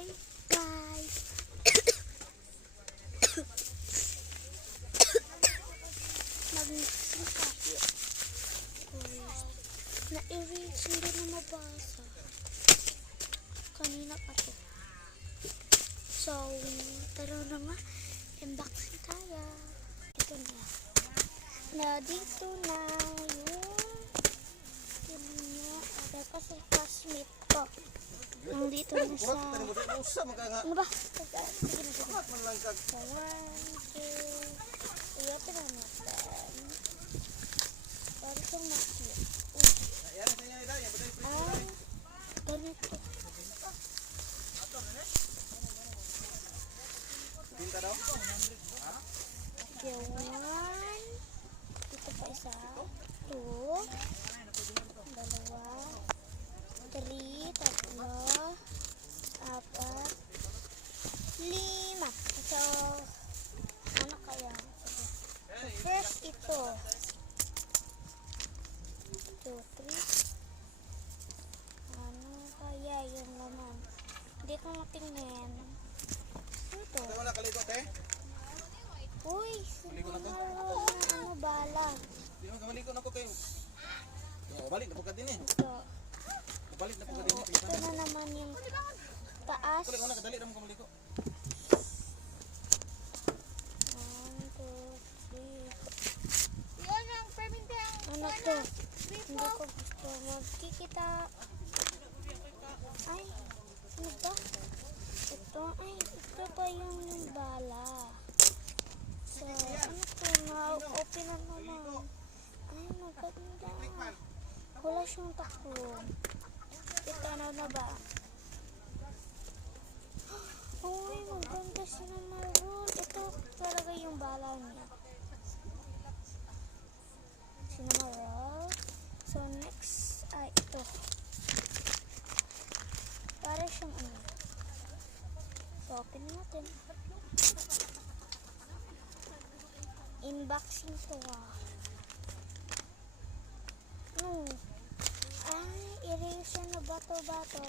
Hi guys. Mag-mixing tayo. Na-erase, hindi na mabasa. Kanina pa to. So, tara na nga. Unboxing tayo. Ito na. Dito na yung ada kasi classmate ko. Nandito na sa... Ano ba? Sige na. So, 1, 2. I-open na natin. Para siyang makit. Ganito. Sige, 1. Dito pa isa. 2. 2. 3. 4. 5. So, ano kaya? So, first ito. 2, 3. Ano kaya yung naman? Hindi ko matingin. Ito. Uy, ano bala? Ito. Ito na naman yung taas. 1, 2, 3. Ano to? Hindi ko gusto. Magkikita. Ay, ano ba? Ito, ay, ito pa yung bala. So, ano to? Na-open na naman. Ay, maganda. Wala siyang takbo. Ito na ba? Uy, maganda siya na maroon. Ito talaga yung bala niya. Cinema roll. So, next, ito. Para siyang ano. So, open natin. Unboxing to. No. Ay, erase na bato-bato.